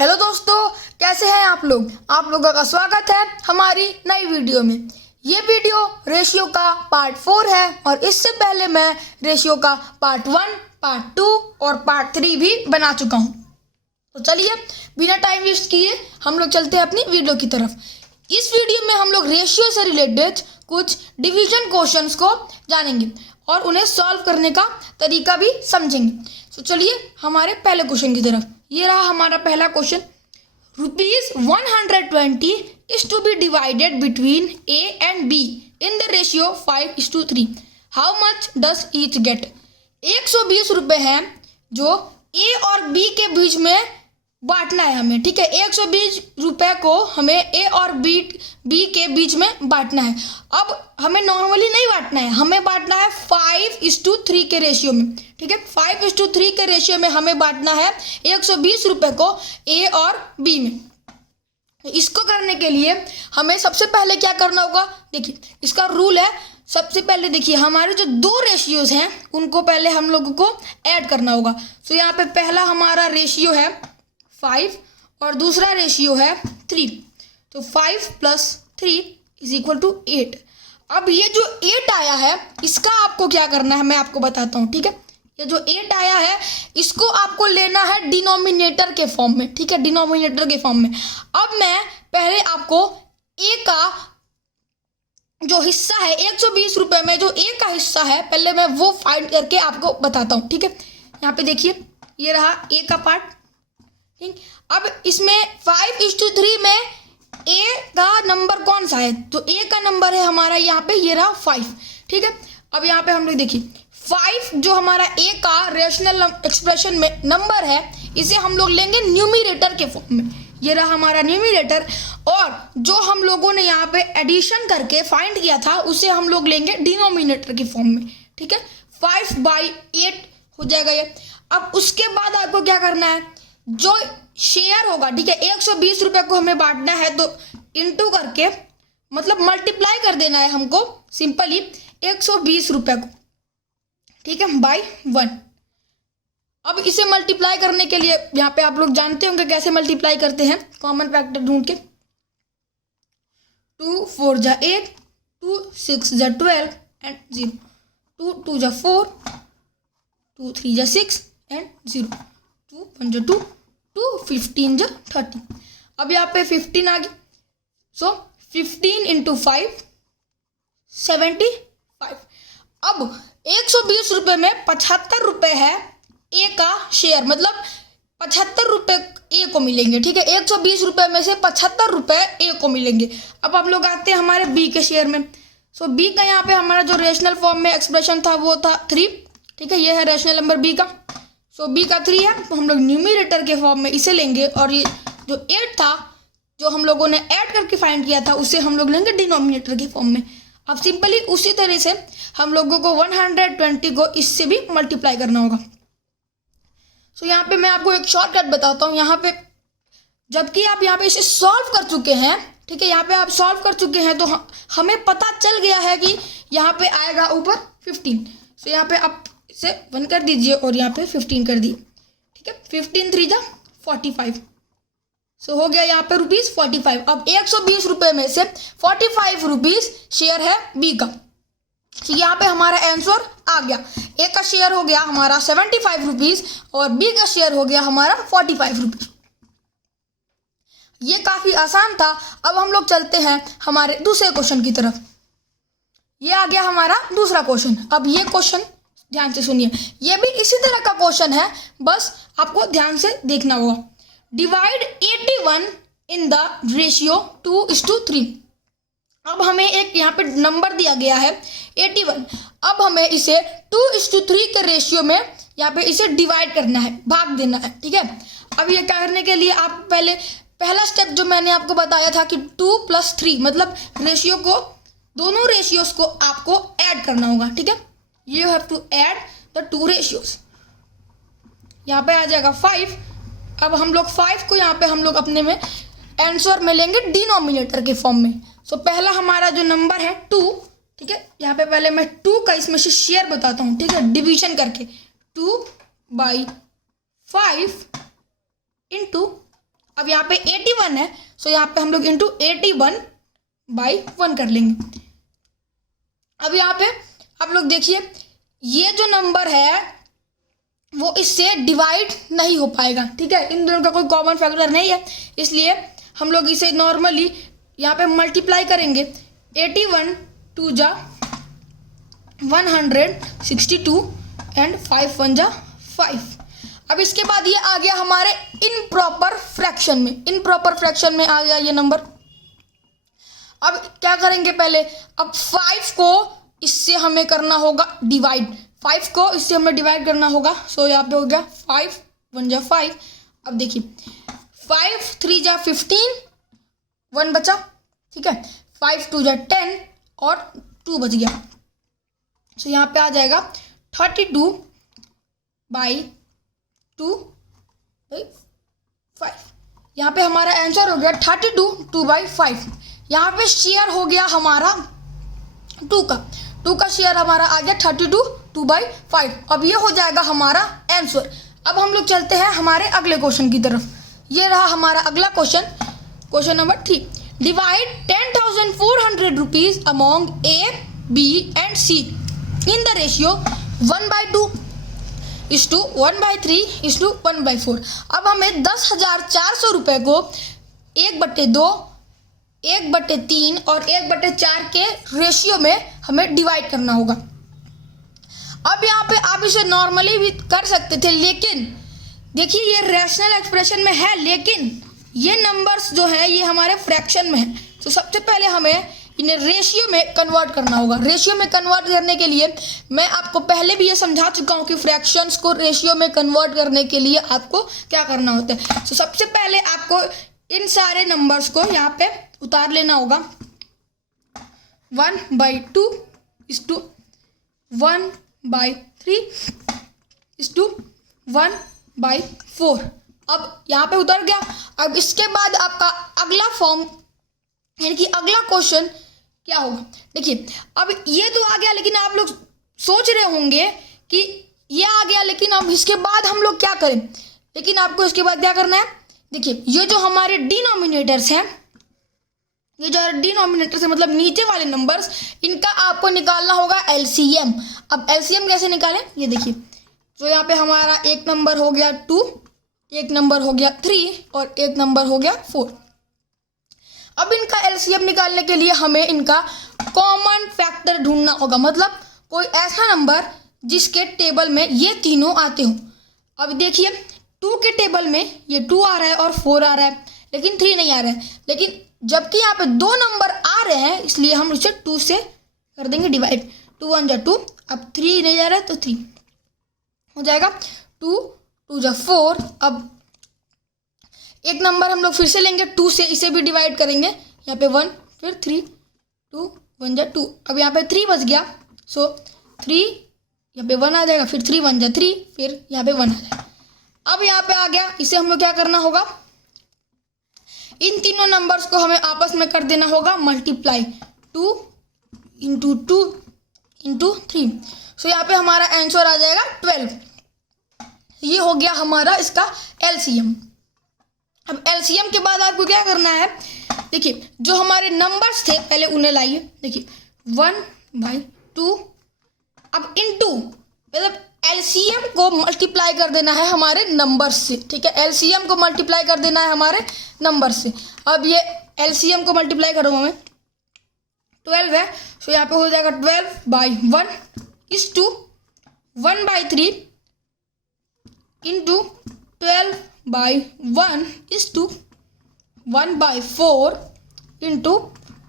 Hello दोस्तों, कैसे हैं आप लोग। आप लोगों का स्वागत है हमारी नई वीडियो में। ये वीडियो रेशियो का पार्ट 4 है और इससे पहले मैं रेशियो का पार्ट 1, पार्ट 2 और पार्ट 3 भी बना चुका हूँ। तो चलिए बिना टाइम वेस्ट किए हम लोग चलते हैं अपनी वीडियो की तरफ। इस वीडियो में हम लोग रेशियो से रिलेटेड कुछ डिवीजन क्वेश्चंस को जानेंगे और उन्हें सॉल्व करने का तरीका भी समझेंगे। तो चलिए हमारे पहले क्वेश्चन की तरफ। ये रहा हमारा पहला question. ₹120 is to be divided between A and B in the ratio 5:3. How much does each get? 120 रुपए हैं जो A और B के बीच में बांटना है हमें। ठीक है, 120 रुपए को हमें A और B के बीच में बांटना है। अब हमें नॉर्मली नहीं बांटना है, हमें बांटना है 5:3 के रेशियो में। ठीक है, 5:3 के रेशियो में हमें बांटना है 120 रुपए को A और B में। इसको करने के लिए हमें सबसे पहले क्या करना होगा, देखिए इसका रूल है। सबसे पहले देखिए हमारे जो दो रेशियोज हैं उनको पहले हम लोगों को ऐड करना होगा। तो यहाँ पे पहला हमारा रेशियो है 5 और दूसरा रेशियो है 3। तो 5 + 3 = 8। अब ये जो 8 आया है इसका आपको क्या करना है मैं आपको बताता हूँ। ठीक है, ये जो 8 आया है इसको आपको लेना है डिनोमिनेटर के फॉर्म में। ठीक है, डिनोमिनेटर के फॉर्म में। अब मैं पहले आपको A का जो हिस्सा है 120 रुपए में जो A का हिस्सा है पहले मैं वो फाइंड करके आपको बताता हूँ। ठीक है, यहाँ पे देखिए ये रहा A का पार्ट। ठीक, अब इसमें 5:3 में A का नंबर कौन सा है, तो A का नंबर है हमारा यहाँ पे ये रहा 5। ठीक है, अब यहाँ पे हम लोग देखिए 5 जो हमारा A का रेशनल एक्सप्रेशन में नंबर है इसे हम लोग लेंगे न्यूमरेटर के फॉर्म में। ये रहा हमारा न्यूमरेटर। और जो हम लोगों ने यहाँ पे एडिशन करके फाइंड किया था उसे हम लोग लेंगे डिनोमिनेटर के फॉर्म में। ठीक है, 5/8 हो जाएगा ये। अब उसके बाद आपको क्या करना है, जो शेयर होगा, ठीक है 120 रुपए को हमें बांटना है तो इंटू करके मतलब मल्टीप्लाई कर देना है हमको सिंपली 120 रुपए को। ठीक है, बाय 1। अब इसे मल्टीप्लाई करने के लिए यहाँ पे आप लोग जानते होंगे कैसे मल्टीप्लाई करते हैं, कॉमन फैक्टर ढूंढ के। 2 4 जा 8, 2 6 जा 12 एंड 0, 2 2 जा 4, 2 3 जा 6 एंड 0, 2 1 जा 2, 2 15 जा 30। अब यहाँ पे 15 आ गई। सो 15 × 5 75। अब 120 रुपए में 75 रुपए है A का शेयर, मतलब 75 रुपए A को मिलेंगे। ठीक है, 120 रुपए में से 75 रुपए A को मिलेंगे। अब हम लोग आते हैं हमारे B के शेयर में। सो B का यहाँ पे हमारा जो रेशनल फॉर्म में एक्सप्रेशन था वो था 3। ठीक है, ये है रेशनल नंबर B का। सो B का 3 है तो हम लोग न्यूमरेटर के फॉर्म में इसे लेंगे और ये जो 8 था जो हम लोगों ने ऐड करके फाइंड किया था उसे हम लोग लेंगे डिनोमिनेटर के फॉर्म में। अब सिंपली उसी तरह से हम लोगों को 120 को इससे भी मल्टीप्लाई करना होगा। सो यहाँ पे मैं आपको एक शॉर्टकट बताता हूँ। यहाँ पे जबकि आप यहाँ पे इसे सॉल्व कर चुके हैं, ठीक है यहाँ पे आप सॉल्व कर चुके हैं तो हमें पता चल गया है कि यहाँ पे आएगा ऊपर 15। सो यहाँ पे आप इसे 1 कर दीजिए और यहाँ पे 15 कर दिए। ठीक है, 15 3 जा 45। सो हो गया यहाँ पे ₹45। अब 120 रुपए में से 45 रुपीज शेयर है B का। तो यहाँ पे हमारा आंसर आ गया। A का शेयर हो गया हमारा 75 रुपीज और B का शेयर हो गया हमारा 45 रुपीज। ये काफी आसान था। अब हम लोग चलते हैं हमारे दूसरे क्वेश्चन की तरफ। ये आ गया हमारा दूसरा क्वेश्चन। अब ये क्वेश्चन ध्यान से सुनिए, ये भी इसी तरह का क्वेश्चन है, बस आपको ध्यान से देखना होगा। Divide 81 in the ratio 2:3। अब हमें एक यहाँ पे नंबर दिया गया है 81। अब हमें इसे 2:3 के रेशियो में यहाँ पे इसे डिवाइड करना है, भाग देना है। ठीक है, अब ये क्या करने के लिए आप पहला स्टेप जो मैंने आपको बताया था कि 2 + 3 मतलब रेशियो को, दोनों रेशियोज को आपको ऐड करना होगा। ठीक है, you have to add the 2 ratios. यहाँ पे आ जाएगा 5। अब हम लोग 5 को यहाँ पे हम लोग अपने में आंसर में लेंगे डिनोमिनेटर के फॉर्म में। सो पहला हमारा जो नंबर है 2। ठीक है, यहाँ पे पहले मैं 2 का इसमें से शेयर बताता हूँ। ठीक है, डिवीजन करके 2/5 × अब यहाँ पे 81 है, सो यहाँ पे हम लोग इंटू 81/1 कर लेंगे। अब यहाँ पे आप लोग देखिए, ये जो नंबर है वो इससे डिवाइड नहीं हो पाएगा, ठीक है। इन दोनों का कोई कॉमन फैक्टर नहीं है, इसलिए हम लोग इसे नॉर्मली यहाँ पे मल्टीप्लाई करेंगे। 81 2 जा 162 एंड 5 1 जा 5। अब इसके बाद ये आ गया हमारे इनप्रॉपर फ्रैक्शन में, इनप्रॉपर फ्रैक्शन में आ गया ये नंबर। अब क्या करेंगे, पहले अब 5 को इससे हमें करना होगा डिवाइड, 5 को इससे हमें डिवाइड करना होगा। सो यहाँ पे हो गया 5 1 जा 5। अब देखिए 5 3 जा 15, 1 बचा, ठीक है। 5 2 जा 10 और 2 बच गया। सो यहाँ पे आ जाएगा 32/2/5। यहाँ पे हमारा आंसर हो गया 32 2/5। यहाँ पे शेयर हो गया हमारा 2 का शेयर हमारा आ गया 32 2/5। अब ये हो जाएगा हमारा आंसर। अब हम लोग चलते हैं हमारे अगले क्वेश्चन की तरफ। ये रहा हमारा अगला question, question number 3। Divide 10,400 rupees among A, B and C in the ratio 1/2:1/3:1/4। अब हमें 10,400 रुपये को 1/2, 1/3 और 1/4 के रेशियो में हमें डिवाइड करना होगा। अब यहाँ पे आप इसे नॉर्मली भी कर सकते थे, लेकिन देखिए ये रैशनल एक्सप्रेशन में है, लेकिन ये नंबर्स जो है ये हमारे फ्रैक्शन में है। तो सबसे पहले हमें इन्हें रेशियो में कन्वर्ट करना होगा। रेशियो में कन्वर्ट करने के लिए मैं आपको पहले भी ये समझा चुका हूँ कि फ्रैक्शंस को रेशियो में कन्वर्ट करने के लिए आपको क्या करना होता है। तो सबसे पहले आपको इन सारे नंबर्स को यहाँ पे उतार लेना होगा। 1/2:1/3:1/4। अब यहाँ पे उतर गया। अब इसके बाद आपका अगला फॉर्म यानी कि अगला क्वेश्चन क्या होगा, देखिए अब ये तो आ गया, लेकिन आप लोग सोच रहे होंगे कि ये आ गया, लेकिन अब इसके बाद हम लोग क्या करें। लेकिन आपको इसके बाद क्या करना है, देखिए ये जो हमारे डिनोमिनेटर्स हैं, ये जो डिनोमिनेटर्स है मतलब नीचे वाले नंबर्स, इनका आपको निकालना होगा एलसीएम। अब एलसीएम कैसे निकालें, ये देखिए। तो यहाँ पे हमारा एक नंबर हो गया 2, एक नंबर हो गया 3 और एक नंबर हो गया 4। अब इनका एलसीएम निकालने के लिए हमें इनका कॉमन फैक्टर ढूंढना होगा, मतलब कोई ऐसा नंबर जिसके टेबल में ये तीनों आते हों। अब देखिए 2 के टेबल में ये 2 आ रहा है और 4 आ रहा है, लेकिन 3 नहीं आ रहा है। लेकिन जबकि यहाँ पे 2 नंबर आ रहे हैं, इसलिए हम इसे 2 से कर देंगे डिवाइड। 2 1 जा 2, अब 3 नहीं जा रहा है तो 3 हो जाएगा। 2 2 जा 4। अब एक नंबर हम लोग फिर से लेंगे 2 से, इसे भी डिवाइड करेंगे। यहाँ पे 1 फिर 3, 2 1 जा 2। अब यहाँ पे 3 बच गया, सो 3 यहाँ पे 1 आ जाएगा, फिर 3 1 जा 3, फिर यहाँ पे 1 आ जाएगा। अब यहाँ पे आ गया, इसे हम लोग क्या करना होगा, इन तीनों नंबर्स को हमें आपस में कर देना होगा मल्टीप्लाई। 2 × 2 × 3। सो यहाँ पे हमारा आंसर आ जाएगा 12। ये हो गया हमारा इसका एलसीएम। अब एलसीएम के बाद आपको क्या करना है, देखिए जो हमारे नंबर्स थे पहले उन्हें लाइए। देखिए 1/2, अब इनटू मतलब एलसीएम को मल्टीप्लाई कर देना है हमारे नंबर्स से, ठीक है। एलसीएम को मल्टीप्लाई कर देना है हमारे नंबर से। अब ये एलसीएम को मल्टीप्लाई करूँगा मैं, 12 है, सो यहाँ पे हो जाएगा 12/1 = 1/3 × 12/1 = 1/4 ×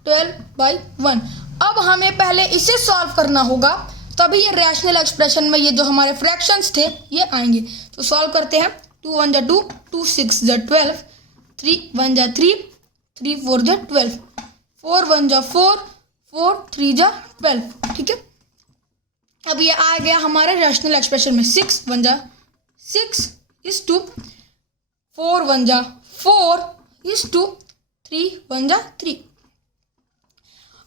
12/1। अब हमें पहले इसे सॉल्व करना होगा, तभी ये रैशनल एक्सप्रेशन में ये जो हमारे फ्रैक्शंस थे ये आएंगे। तो सॉल्व करते हैं। 2 1 जा 2, 2 6 जा 12, 3 1 जा 3, 3 4 जा 12, 4 1 जा 4, 4 3 जा 12, ठीक है। अब ये आ गया हमारे रैशनल एक्सप्रेशन में। 6 1 जा 6 = 4 1 जा 4 = 3 1 जा 3।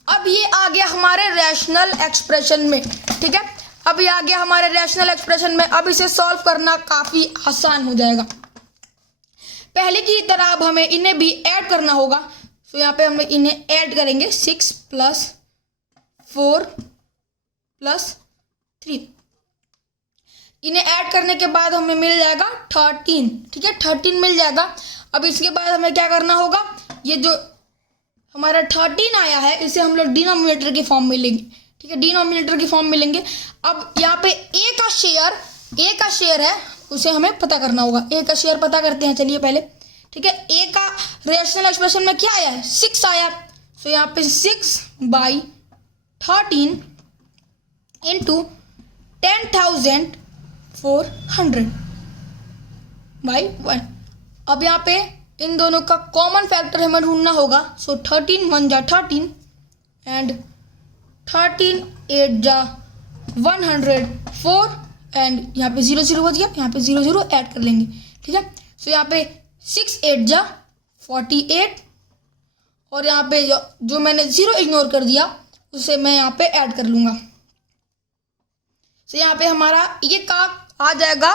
अब ये आ गया हमारे रैशनल एक्सप्रेशन में, ठीक है। अब ये आ गया हमारे रैशनल एक्सप्रेशन में। अब इसे सॉल्व करना काफ़ी आसान हो जाएगा। पहले की तरह अब हमें इन्हें भी ऐड करना होगा। तो यहाँ पे हम इन्हें ऐड करेंगे 6 + 4 + 3। इन्हें ऐड करने के बाद हमें मिल जाएगा 13। ठीक है, 13 मिल जाएगा। अब इसके बाद हमें क्या करना होगा, ये जो हमारा 13 आया है इसे हम लोग डिनोमिनेटर की फॉर्म में लेंगे। ठीक है, डिनोमिनेटर की फॉर्म में लेंगे। अब यहाँ पे ए का शेयर है उसे हमें पता करना होगा। ए का शेयर पता करते हैं, चलिए पहले। ठीक है, ए का रेशनल एक्सप्रेशन में क्या आया है, 6 आया। तो यहाँ पे 6/13 इंटू 10,400/1। अब यहाँ पे इन दोनों का कॉमन फैक्टर हमें ढूंढना होगा। सो 13 1 जा 13 एंड 13 8 जा 104 एंड यहाँ पे 0 0 बच गया, यहाँ पे 0 0 ऐड कर लेंगे। ठीक है, सो यहाँ पे 6 8 जा 48 और यहाँ पे जो मैंने 0 इग्नोर कर दिया उसे मैं यहाँ पे ऐड कर लूँगा। सो यहाँ पे हमारा ये का आ जाएगा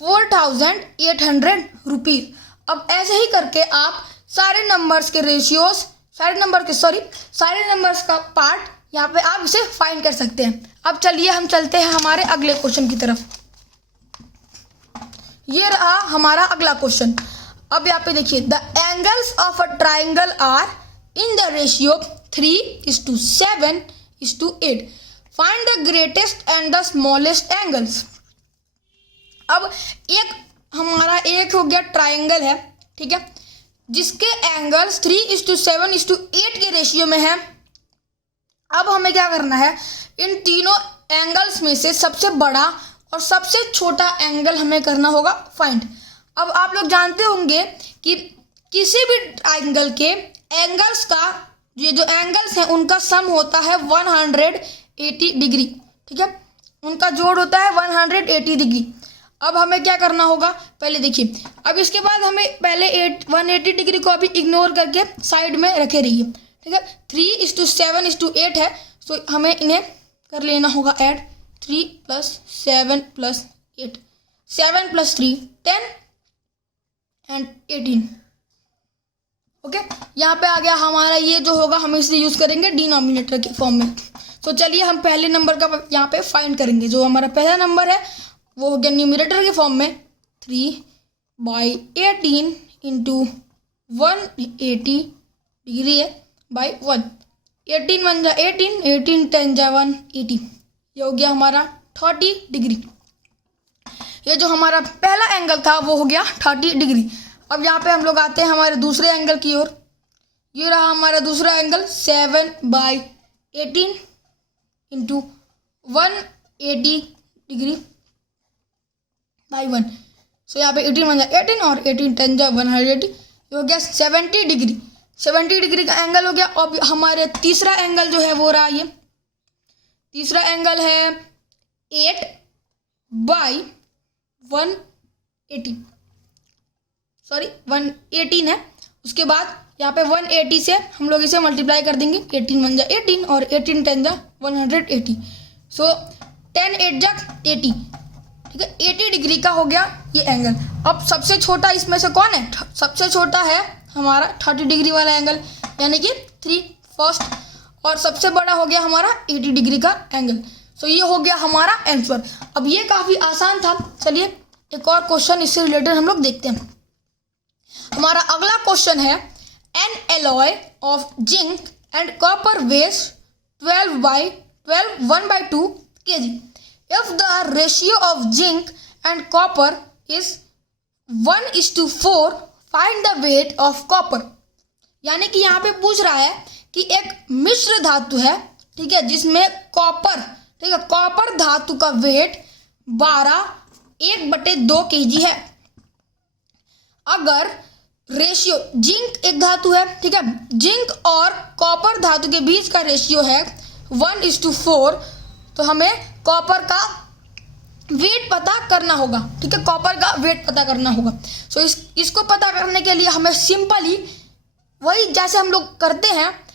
4,800 रुपीज़। अब ऐसे ही करके आप सारे नंबर्स का पार्ट यहाँ पे आप इसे फाइंड कर सकते हैं। अब चलिए हम चलते हैं हमारे अगले क्वेश्चन की तरफ। ये रहा हमारा अगला क्वेश्चन। अब यहाँ पे देखिए, the angles of a triangle are in the ratio 3:7:8। Find the greatest and the smallest angles. अब एक हो गया ट्राइंगल है, ठीक है, जिसके एंगल्स 3:7:8 के रेशियो में है। अब हमें क्या करना है, इन तीनों एंगल्स में से सबसे बड़ा और सबसे छोटा एंगल हमें करना होगा फाइंड। अब आप लोग जानते होंगे कि किसी भी ट्राइंगल के एंगल्स का ये जो एंगल्स हैं उनका सम होता है 180 डिग्री। ठीक है, उनका जोड़ होता है 180 डिग्री। अब हमें क्या करना होगा, पहले देखिए, अब इसके बाद हमें पहले 180 डिग्री को अभी इग्नोर करके साइड में रखे रहिए। ठीक है, 3:7:8 है, तो हमें इन्हें कर लेना होगा ऐड। 3 + 7 + 8, 7 + 3 10 एंड 18। ओके, यहाँ पे आ गया हमारा, ये जो होगा हम इसे यूज़ करेंगे डिनोमिनेटर के फॉर्म में। तो चलिए हम पहले नंबर का यहाँ पे फाइंड करेंगे। जो हमारा पहला नंबर है वो हो गया न्यूमरेटर के फॉर्म में 3/18 इंटू 180 डिग्री है बाई 1। 18 1 जा 18, 18 10 जा 180, ये हो गया हमारा 30 डिग्री। ये जो हमारा पहला एंगल था वो हो गया 30 डिग्री। अब यहाँ पे हम लोग आते हैं हमारे दूसरे एंगल की ओर। ये रहा हमारा दूसरा एंगल 7/18 इंटू 180 डिग्री बाई 1। सो यहाँ पे 18 1 जा 18 और 18 10 जा 180, ये हो गया 70 डिग्री। 70 डिग्री का एंगल हो गया। अब हमारे तीसरा एंगल जो है वो रहा, ये तीसरा एंगल है 118 है। उसके बाद यहाँ पे 180 से हम लोग इसे मल्टीप्लाई कर देंगे। 18 1 जा 18 और 18 10 जा 180, सो 10 8 जा 80। ठीक है, 80 डिग्री का हो गया ये एंगल। अब सबसे छोटा इसमें से कौन है, सबसे छोटा है हमारा 30 डिग्री वाला एंगल, यानी कि 3 फर्स्ट, और सबसे बड़ा हो गया हमारा 80 डिग्री का एंगल। सो ये हो गया हमारा आंसर। अब ये काफ़ी आसान था। चलिए एक और क्वेश्चन इससे रिलेटेड हम लोग देखते हैं। हमारा अगला क्वेश्चन है, an alloy of zinc and copper weighs 1/2 kg। If the ratio of zinc and copper is 1:4, find the weight of copper। यानी कि यहाँ पे पूछ रहा है कि एक मिश्र धातु है, ठीक है, जिसमें कॉपर, ठीक है, कॉपर धातु का वेट 1/2 kg है। अगर रेशियो, जिंक एक धातु है, ठीक है, जिंक और कॉपर धातु के बीच का रेशियो है 1:4, तो हमें कॉपर का वेट पता करना होगा। ठीक है, कॉपर का वेट पता करना होगा। सो इसको पता करने के लिए हमें सिंपली वही जैसे हम लोग करते हैं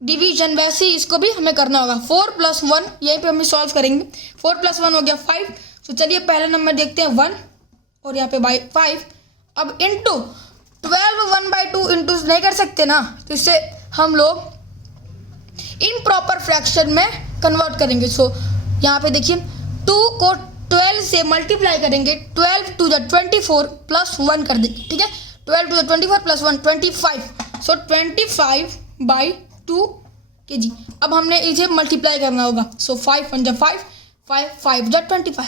डिवीजन, वैसे ही इसको भी हमें करना होगा। 4 + 1 यहीं पे हम सॉल्व करेंगे। 4 + 1 हो गया 5। सो चलिए पहला नंबर देखते हैं 1 और यहाँ पे बाई 5। अब इंटू 12 1/2 इंटू नहीं कर सकते ना, तो इससे हम लोग इम्प्रॉपर फ्रैक्शन में कन्वर्ट करेंगे। सो यहाँ पे देखिए 2 को 12 से मल्टीप्लाई करेंगे, 12 टू द 24 प्लस 1 कर देंगे, ठीक है। 12 to the 24 plus 1 25। So 25/2 kg। अब हमने इसे मल्टीप्लाई करना होगा। सो 5 1 जा 5, 5 5 जा 25।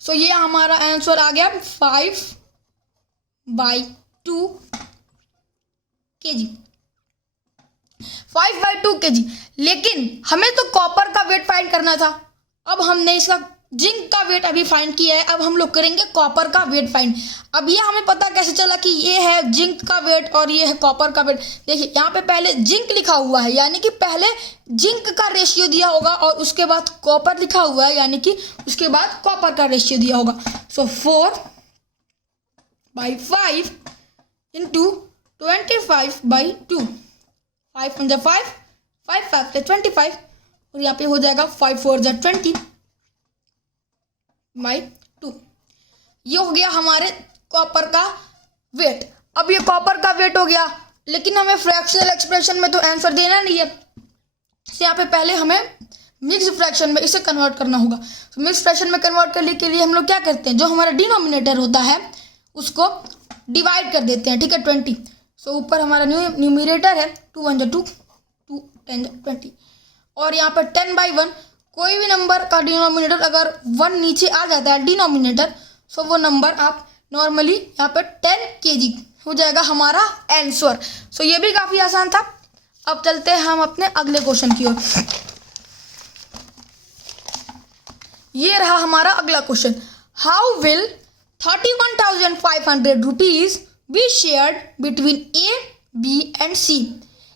सो ये हमारा आंसर आ गया 5/2 kg। 5/2 kg। लेकिन हमें तो कॉपर का वेट फाइंड करना था। अब हमने इसका जिंक का वेट अभी फाइंड किया है, अब हम लोग करेंगे कॉपर का वेट फाइंड। अब ये हमें पता कैसे चला कि ये है जिंक का वेट और ये है कॉपर का वेट। देखिए यहाँ पे पहले जिंक लिखा हुआ है, यानी कि पहले जिंक का रेशियो दिया होगा और उसके बाद कॉपर लिखा हुआ है, यानी कि उसके बाद कॉपर का रेशियो दिया होगा। सो 4/5 इंटू 25/2, 5 1 जा 5, 5 5 जा 25 और यहाँ पे हो जाएगा 5 4 जा 20/2। ये हो गया हमारे कॉपर का वेट। अब ये कॉपर का वेट हो गया, लेकिन हमें फ्रैक्शनल एक्सप्रेशन में तो आंसर देना नहीं है, तो यहाँ पे पहले हमें मिक्स फ्रैक्शन में इसे कन्वर्ट करना होगा। तो मिक्स फ्रैक्शन में कन्वर्ट करने के लिए हम लोग क्या करते हैं, जो हमारा डिनोमिनेटर होता है उसको डिवाइड कर देते हैं, ठीक है, 20। सो ऊपर हमारा न्यूमिनेटर है 2 1 जा 2, 2 10 जा 20 और यहाँ पर 10/1। कोई भी नंबर का डिनोमिनेटर अगर 1 नीचे आ जाता है डिनोमिनेटर, सो वो नंबर आप नॉर्मली यहाँ पर 10 kg हो जाएगा हमारा आंसर। सो ये भी काफ़ी आसान था। अब चलते हैं हम अपने अगले क्वेश्चन की ओर। ये रहा हमारा अगला question. How will 31,500 rupees be shared between A, B and C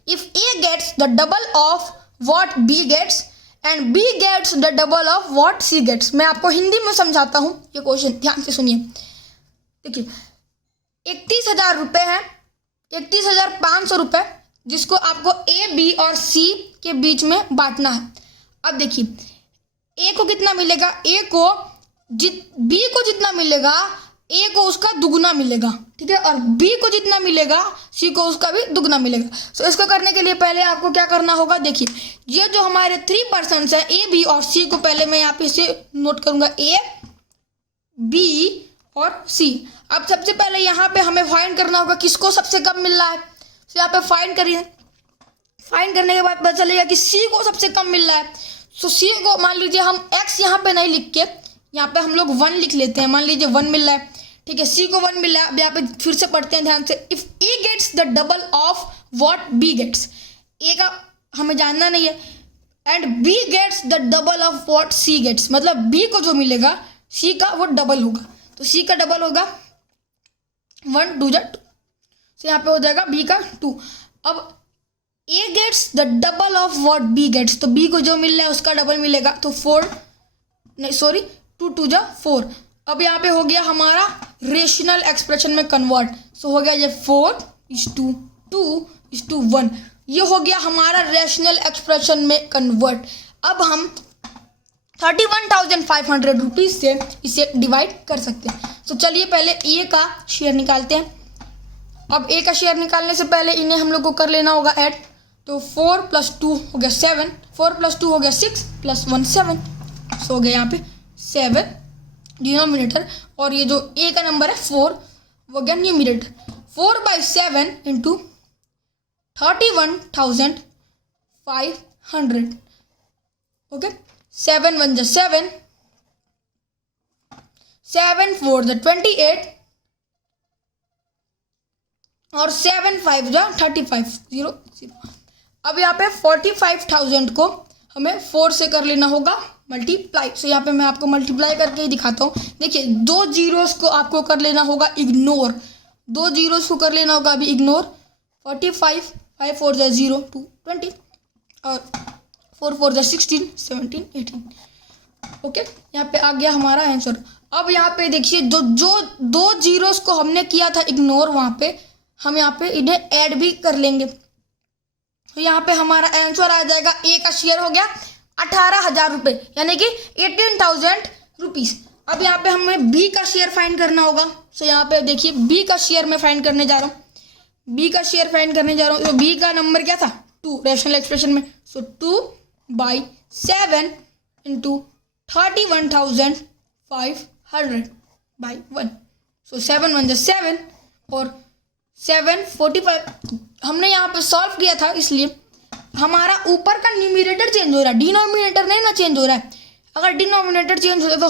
if A gets the double of what B gets and B gets the double of what C gets। मैं आपको हिंदी में समझाता हूँ ये क्वेश्चन, ध्यान से सुनिए। देखिए 31,000 रुपये हैं, 31,500 रुपये, जिसको आपको A, B और C के बीच में बांटना है। अब देखिए A को कितना मिलेगा, B को जितना मिलेगा A को उसका दुगना मिलेगा, ठीक है, और B को जितना मिलेगा C को उसका भी दुगना मिलेगा। सो इसको करने के लिए पहले आपको क्या करना होगा, देखिए ये जो हमारे 3 पर्सन्स हैं A, B और C को पहले मैं यहाँ पे इसे नोट करूँगा A, B और C। अब सबसे पहले यहाँ पे हमें फाइंड करना होगा किसको सबसे कम मिल रहा है। तो यहाँ पे फाइंड करिए, फाइंड करने के बाद पता चलेगा कि C को सबसे कम मिल रहा है। सो C को मान लीजिए हम X यहाँ पे नहीं लिख के यहाँ पे हम लोग 1 लिख लेते हैं। मान लीजिए 1 मिल रहा है, ठीक है, C को 1 मिल रहा है। अब यहाँ पे फिर से पढ़ते हैं ध्यान से। If A gets the double of what B gets, A का हमें जानना नहीं है, and B gets the double of what C gets, मतलब B को जो मिलेगा C का वो डबल होगा। तो C का डबल होगा 1 2 जा 2, तो यहाँ पे हो जाएगा B का 2। अब A gets the double of what B gets, तो B को जो मिल रहा है उसका डबल मिलेगा, तो 2 2 जा 4। अब यहाँ पे हो गया हमारा रेशनल एक्सप्रेशन में कन्वर्ट। सो हो गया ये 4:2:1, ये हो गया हमारा रेशनल एक्सप्रेशन में कन्वर्ट। अब हम 31,500 रुपीज़ से इसे डिवाइड कर सकते हैं। तो चलिए पहले A का शेयर निकालते हैं। अब A का शेयर निकालने से पहले इन्हें हम लोग को कर लेना होगा ऐड। तो 4 + 2 हो गया 7, 4 + 2 हो गया 6 + 1 7। सो हो गया यहाँ पे 7 डिनोमिनेटर, और ये जो A का नंबर है 4 वो गया न्यूमिनेटर। 4/7 into 31,500, okay. 7 1 जा 7, 7 4 जा 28 और 7 5 जा 35 0 0। अब यहाँ पे 45,000 को हमें 4 से कर लेना होगा मल्टीप्लाई। सो यहाँ पे मैं आपको मल्टीप्लाई करके ही दिखाता हूँ। देखिए 2 जीरोस को आपको कर लेना होगा इग्नोर, 2 जीरोस को कर लेना होगा अभी इग्नोर। 45 5 4 जा 0 2 20 और 4 4 जा 16 17 18, ओके। यहाँ पे आ गया हमारा आंसर। अब यहाँ पे देखिए जो 2 जीरोस को हमने किया था इग्नोर, वहाँ पे हम यहाँ पे इन्हें ऐड भी कर लेंगे। तो यहाँ पे हमारा आंसर आ जाएगा A का शेयर हो गया 18,000 रुपये, यानी कि 18,000 रुपीज़। अब यहाँ पे हमें B का शेयर फाइंड करना होगा। सो यहाँ पे देखिए बी का शेयर मैं फाइंड करने जा रहा हूँ, बी का शेयर फाइंड करने जा रहा हूँ। तो बी का नंबर क्या था 2 रैशनल एक्सप्रेशन में। सो 2/7 इंटू 31,500 बाई 1। सो 7 1 7 और 7 45 हमने यहाँ पे सॉल्व किया था, इसलिए हमारा ऊपर का न्यूमरेटर चेंज हो रहा है, डिनोमिनेटर नहीं ना चेंज हो रहा है। अगर डिनोमिनेटर चेंज होता तो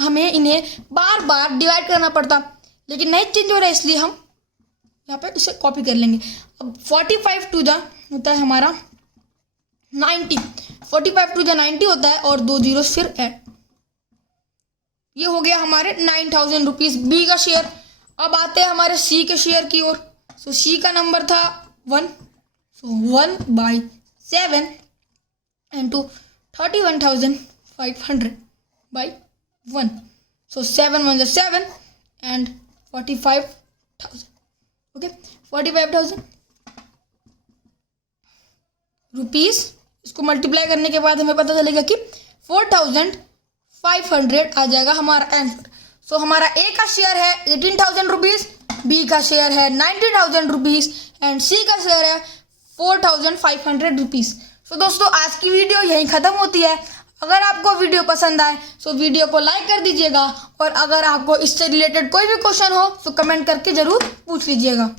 हमें इन्हें बार बार डिवाइड करना पड़ता, लेकिन नहीं चेंज हो रहा है, इसलिए हम यहाँ पे इसे कॉपी कर लेंगे। अब 45 टू द होता है हमारा 90, 45 टू द 90 होता है और 2 जीरो फिर ऐड। ये हो गया हमारे 9,000 रुपीज़ बी का शेयर। अब आते हैं हमारे सी के शेयर की ओर। सो सी का नंबर था 1। सो 1/7 into 31,500 by 1। So 7 1 7 and 45,000। Okay, 45,000 rupees. इसको मल्टीप्लाई करने के बाद हमें पता चलेगा कि 4,500 आ जाएगा हमारा आंसर। सो हमारा ए का शेयर है 18,000 रुपीज़, बी का शेयर है 90,000 रुपीज़ एंड सी का शेयर है 4,500 रुपीज़। सो दोस्तों आज की वीडियो यहीं ख़त्म होती है। अगर आपको वीडियो पसंद आए तो वीडियो को लाइक कर दीजिएगा, और अगर आपको इससे रिलेटेड कोई भी क्वेश्चन हो तो कमेंट करके ज़रूर पूछ लीजिएगा।